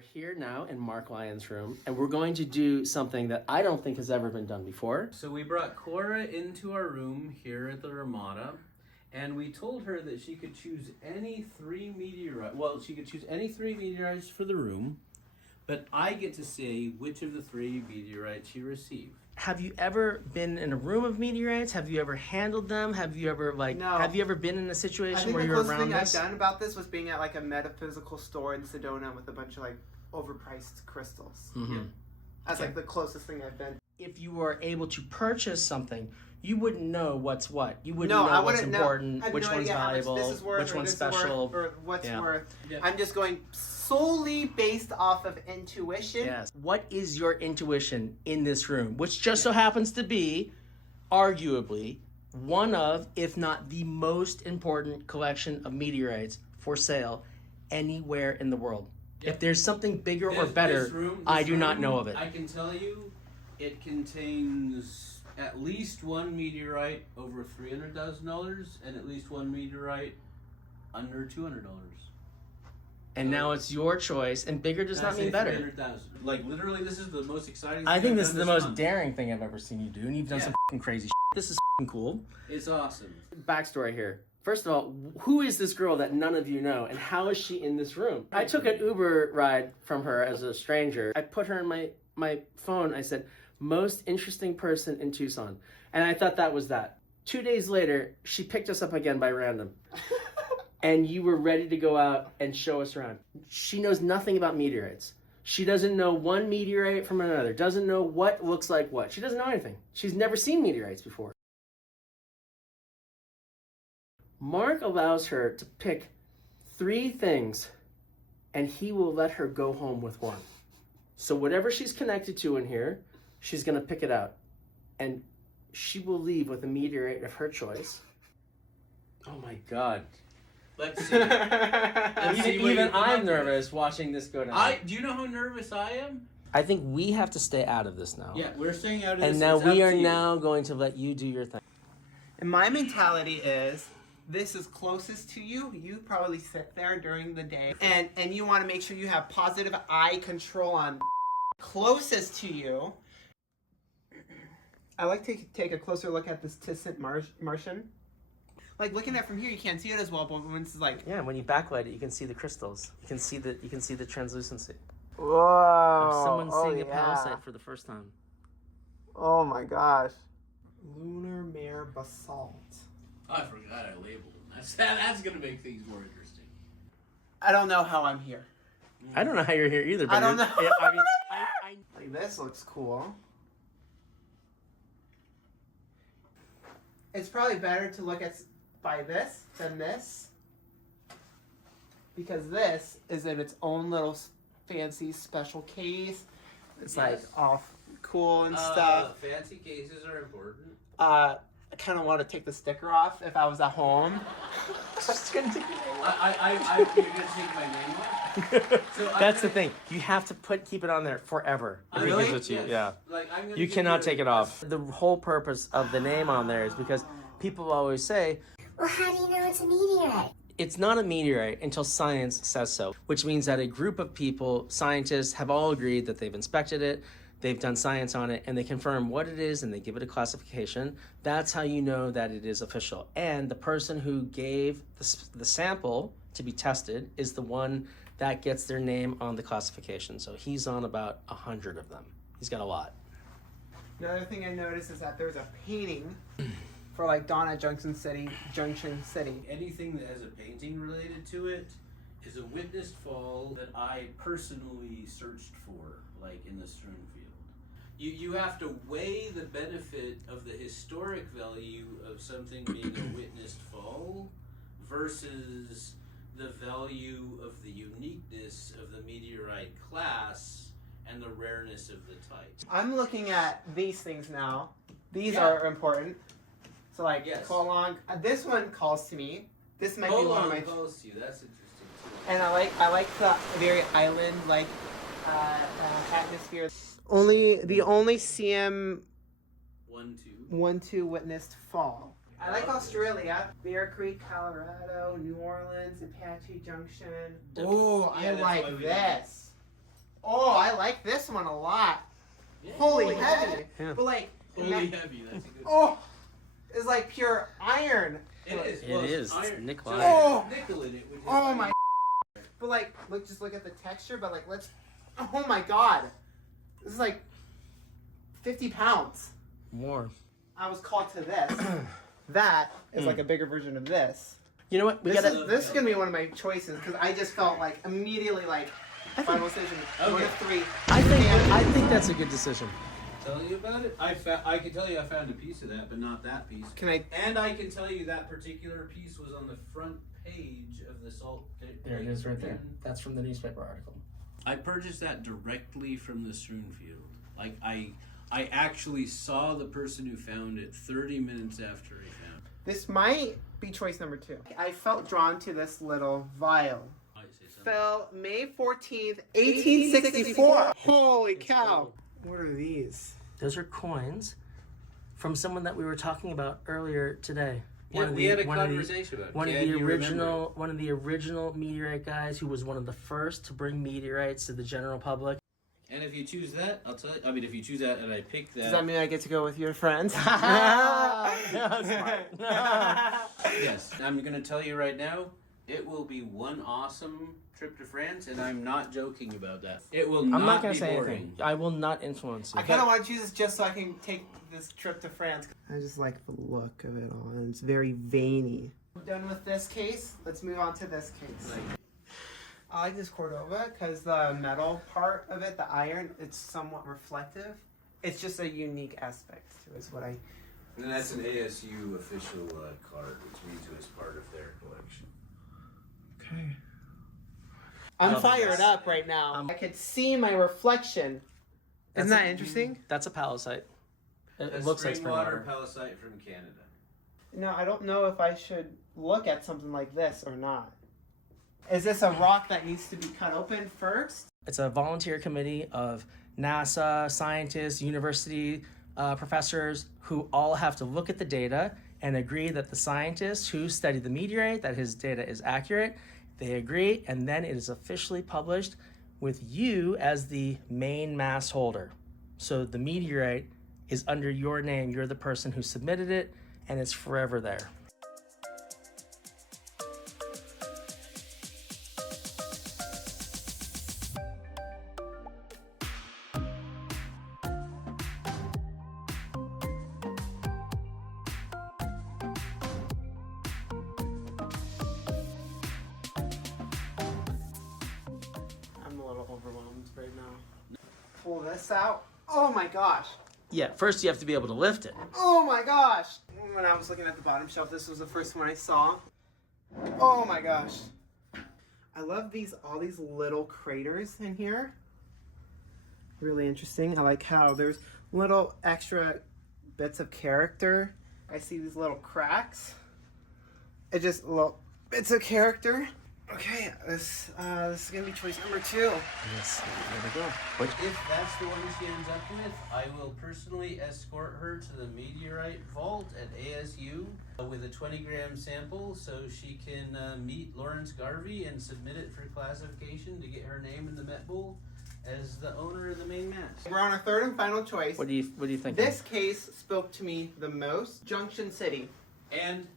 We're here now in Mark Lyon's room, and we're going to do something that I don't think has ever been done before. So we brought Cora into our room here at the Ramada, and we told her that she could choose any three meteorites. Well, she could choose any three meteorites for the room, but I get to say which of the three meteorites she received. Have you ever been in a room of meteorites? Have you ever handled them? Have you ever No. Have you ever been in a situation where the you're closest around thing this? I've done about this was being at like a metaphysical store in Sedona with a bunch of like overpriced crystals. Mm-hmm. That's like the closest thing I've been. If you were able to purchase something, you wouldn't know what's what. You wouldn't No, know I what's wouldn't important, know. I have which no one's idea how much valuable, this is worth, which or one's this is special. worth, or what's Yeah. worth. Yep. I'm just going solely based off of intuition. Yes. What is your intuition in this room? Which just so happens to be, arguably, one of, if not the most important collection of meteorites for sale anywhere in the world. Yep. If there's something bigger or This better, room- I this do not room, know of it. I can tell you it contains at least one meteorite over $300,000 and at least one meteorite under $200. And now it's your choice, and bigger does not mean better. 300,000. Like literally, this is the most exciting. I thing think I've this is done the most month. daring thing I've ever seen you do, and you've done some f***ing crazy shit. This is f***ing cool. It's awesome. Backstory here. First of all, who is this girl that none of you know, and how is she in this room? I took an Uber ride from her as a stranger. I put her in my phone. I said, most interesting person in Tucson. And I thought that was that. 2 days later, she picked us up again by random. And you were ready to go out and show us around. She knows nothing about meteorites. She doesn't know one meteorite from another. Doesn't know what looks like what. She doesn't know anything. She's never seen meteorites before. Mark allows her to pick 3 things, and he will let her go home with one. So whatever she's connected to in here, she's going to pick it out. And she will leave with a meteorite of her choice. Oh my God. Let's see. Let's see what Even you come I'm up nervous watching this go down. Do you know how nervous I am? I think we have to stay out of this now. Yeah, we're staying out of And this. now It's we up are to you. now going to let you do your thing. And my mentality is, this is closest to you. You probably sit there during the day, and you want to make sure you have positive eye control on closest to you. I like to take a closer look at this Tucson Martian. Like looking at it from here, you can't see it as well, but when it's like When you backlight it, you can see the crystals. You can see the translucency. whoa, Of someone seeing a palisade for the first time. Oh my gosh, lunar mare basalt. Oh, I forgot I labeled them. That's gonna make things more interesting. I don't know how I'm here. I don't know how you're here either. But I don't know. I mean, Like this looks cool. It's probably better to look at by this than this, because this is in its own little fancy special case. It's like Yes. all cool and stuff. Fancy cases are important. I kind of want to take the sticker off if I was at home. Just gonna take your name You're gonna take my name off. So That's the thing. You have to keep it on there forever. If he Really? gives it to you. Yes. Yeah. Like, I'm gonna You give cannot a- take it off. The whole purpose of the name on there is because people always say, Well, how do you know it's a meteorite? it's not a meteorite until science says so, which means that a group of people, scientists, have all agreed that they've inspected it, they've done science on it, and they confirm what it is and they give it a classification. That's how you know that it is official. And the person who gave the sample to be tested is the one that gets their name on the classification. So he's on about 100 of them. He's got a lot. Another thing I noticed is that there's a painting for like Donna Junction City. Anything that has a painting related to it is a witnessed fall that I personally searched for, like in the strewn field. You have to weigh the benefit of the historic value of something being a witnessed fall versus the value of the uniqueness of the meteorite class and the rareness of the type. I'm looking at these things now. These Yeah. are important. So like Yes. Kolong. This one calls to me. This might be Hold one of on, my. calls to you. That's interesting too. And I like the very island like atmosphere. The only CM 1-2. witnessed fall. I like Australia. Bear Creek, Colorado, New Orleans, Apache Junction. Oh, Yeah, I that's why like we this. Oh, I like this one a lot. Yeah. Holy heavy. Yeah. But like, Holy heavy, that's a good oh, it's like pure iron. It is. It Well, is. It's It's iron. nickel So iron. there's nickel in it. Which is Oh iron. my. But like, just look at the texture. But like, oh my god, this is like 50 pounds. More. I was called to this. That is like a bigger version of this. You know what? We This gotta. is gonna be one of my choices because I just felt like immediately like final decision. Okay. 1 of 3. I think that's a good decision. Tell you about it? I can tell you I found a piece of that, but not that piece. Can I? And I can tell you that particular piece was on the front page of the Salt. There it is, right there. That's from the newspaper article. I purchased that directly from the strewn field. Like I actually saw the person who found it 30 minutes after he found it. This might be choice number 2. I felt drawn to this little vial. I say something. Fell May 14th, 1864. Holy cow! What are these? Those are coins from someone that we were talking about earlier today. Yeah, we had a conversation about it. One of Can the you original meteorite guys who was one of the first to bring meteorites to the general public. And if you choose that, I'll tell you. I mean, if you choose that and I pick that, Does that mean I get to go with your friends? yes, I'm going to tell you right now, it will be one awesome trip to France, and I'm not joking about that. It will I'm not going gonna to say boring. anything. I will not influence you. I kind of want to choose this just so I can take this trip to France. I just like the look of it all, and it's very veiny. We're done with this case. Let's move on to this case. I like this Cordova because the metal part of it, the iron, it's somewhat reflective. It's just a unique aspect to it, is what I... And that's an ASU official card, which means it was part of their collection. Okay. I'm Love fired this. up right now. I could see my reflection. Isn't that interesting? That's a palisite. It That's looks like spring spring water water. palisite from Canada. No, I don't know if I should look at something like this or not. Is this a rock that needs to be cut open first? It's a volunteer committee of NASA scientists, university professors who all have to look at the data and agree that the scientists who studied the meteorite, that his data is accurate. They agree, and then it is officially published with you as the main mass holder. So the meteorite is under your name. You're the person who submitted it, and it's forever there. I'm a little overwhelmed right now. Pull this out. Oh my gosh. Yeah, first you have to be able to lift it. Oh my gosh. When I was looking at the bottom shelf, this was the first one I saw. Oh my gosh. I love all these little craters in here. Really interesting. I like how there's little extra bits of character. I see these little cracks. It just little bits of character. Okay, this is gonna be choice number 2. Yes, there we go. If that's the one she ends up with, I will personally escort her to the Meteorite Vault at ASU with a 20-gram sample so she can meet Lawrence Garvey and submit it for classification to get her name in the Met Bowl as the owner of the main mast. We're on our third and final choice. What do you think? This case spoke to me the most. Junction City. And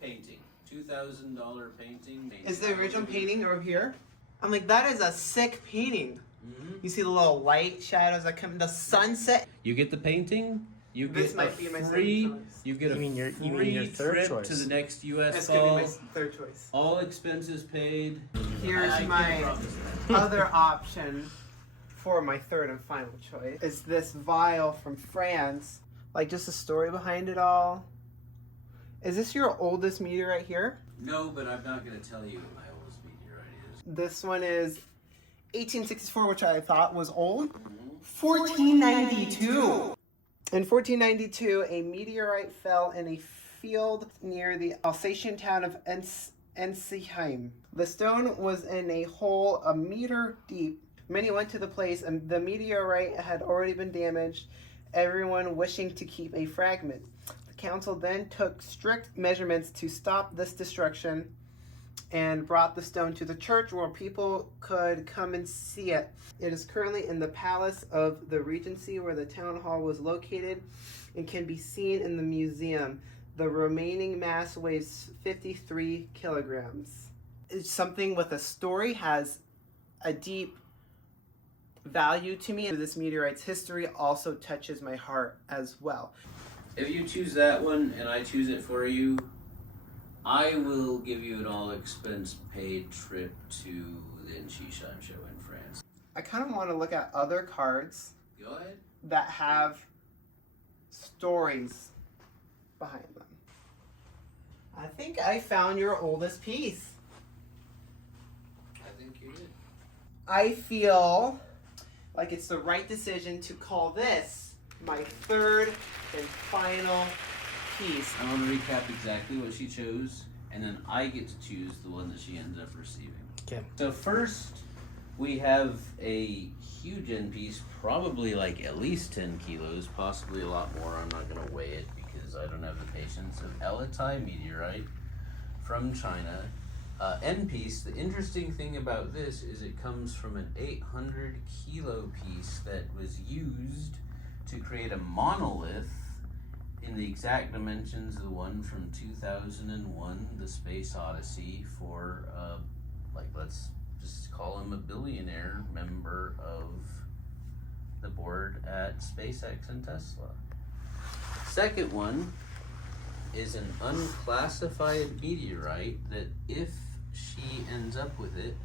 painting. $2,000 painting. Is the original painting over here? I'm like, that is a sick painting. Mm-hmm. You see the little light shadows that come, the sunset. You get the painting. You This get might a be my free. second choice. You get You a mean your free third trip choice. to the next U.S. That's ball. gonna be my third choice. All expenses paid. Here's I can't my promise that. other option for my third and final choice. Is this vial from France. Like just the story behind it all. Is this your oldest meteorite here? No, but I'm not going to tell you what my oldest meteorite is. This one is 1864, which I thought was old. 1492. In 1492, a meteorite fell in a field near the Alsatian town of Ensisheim. The stone was in a hole a meter deep. Many went to the place, and the meteorite had already been damaged, everyone wishing to keep a fragment. The council then took strict measurements to stop this destruction. and brought the stone to the church where people could come and see it. It is currently in the Palace of the Regency where the town hall was located and can be seen in the museum. The remaining mass weighs 53 kilograms. It's something with a story, has a deep value to me. This meteorite's history also touches my heart as well. If you choose that one and I choose it for you, I will give you an all-expense-paid trip to the Shishan show in France. I kind of want to look at other cards Go ahead. that have stories behind them. I think I found your oldest piece. I think you did. I feel like it's the right decision to call this my third and final piece. I want to recap exactly what she chose, and then I get to choose the one that she ends up receiving. Okay. So first, we have a huge end piece, probably like at least 10 kilos, possibly a lot more. I'm not going to weigh it because I don't have the patience. Of Elatai meteorite from China. End piece. The interesting thing about this is it comes from an 800 kilo piece that was used to create a monolith in the exact dimensions of the one from 2001, the Space Odyssey, for let's just call him a billionaire member of the board at SpaceX and Tesla. Second one is an unclassified meteorite that, if she ends up with it,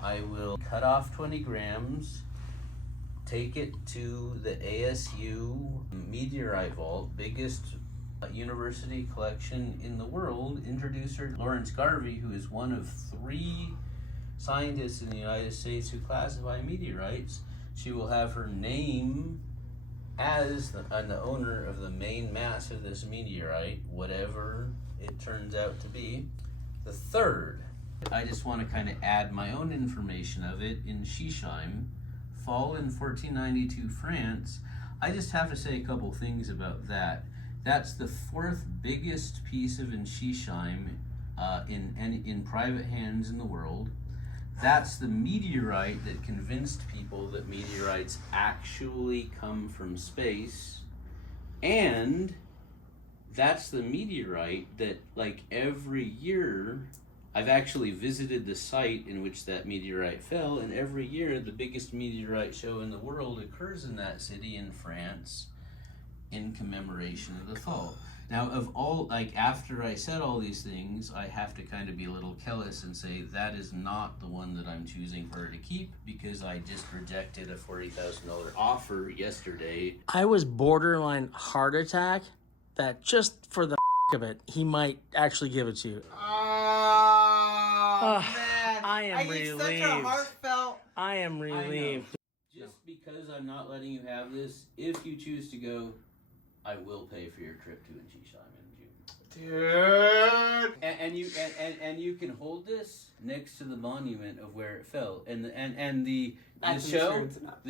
I will cut off 20 grams, take it to the ASU Meteorite Vault, biggest university collection in the world. Introduce her to Lawrence Garvey, who is one of 3 scientists in the United States who classify meteorites. She will have her name as the owner of the main mass of this meteorite, whatever it turns out to be. The third, I just want to kind of add my own information of it. In Shisheim, fall in 1492 France. I just have to say a couple things about that. That's the 4th biggest piece of Shisheim in private hands in the world. That's the meteorite that convinced people that meteorites actually come from space. And that's the meteorite that, like, every year, I've actually visited the site in which that meteorite fell, and every year the biggest meteorite show in the world occurs in that city in France in commemoration of the fall. Now, after I said all these things, I have to kind of be a little careless and say that is not the one that I'm choosing for her to keep, because I just rejected a $40,000 offer yesterday. I was borderline heart attack that just for the of it, he might actually give it to you. Oh, man. I am need relieved. such a heartfelt... I am relieved. Just because I'm not letting you have this, if you choose to go, I will pay for your trip to Shisheim in June. Dude. And you can hold this next to the monument of where it fell. And the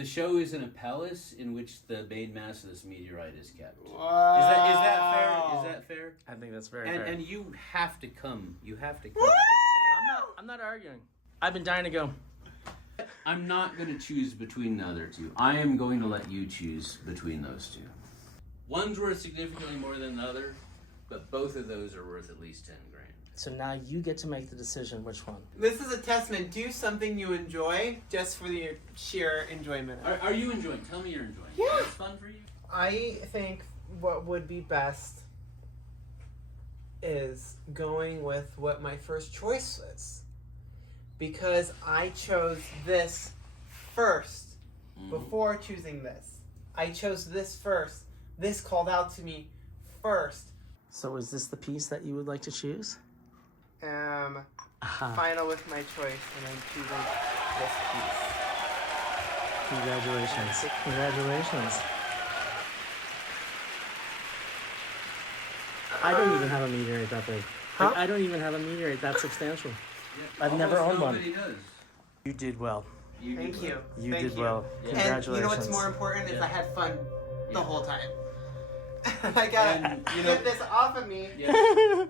show is in a palace in which the main mass of this meteorite is kept. Wow. Is that fair? Is that fair? I think that's very fair. And you have to come. You have to come. I'm not arguing. I've been dying to go. I'm not going to choose between the other two. I am going to let you choose between those two. One's worth significantly more than the other, but both of those are worth at least 10 grand. So now you get to make the decision which one. This is a testament. Do something you enjoy just for the sheer enjoyment. Are you enjoying? Tell me you're enjoying. Yeah. Is this fun for you? I think what would be best is going with what my first choice was. Because I chose this first before choosing this. I chose this first. This called out to me first. So is this the piece that you would like to choose? Final with my choice, and I'm choosing this piece. Congratulations. Congratulations. I don't even have a meteorite that big. Huh? I don't even have a meteorite that substantial. Yeah, I've never owned one. nobody does. You did well. Thank you. You Thank did you. well. Yeah. Congratulations. And you know what's more important is I had fun the Yeah. whole time. I gotta And, get this off of me. Yeah. And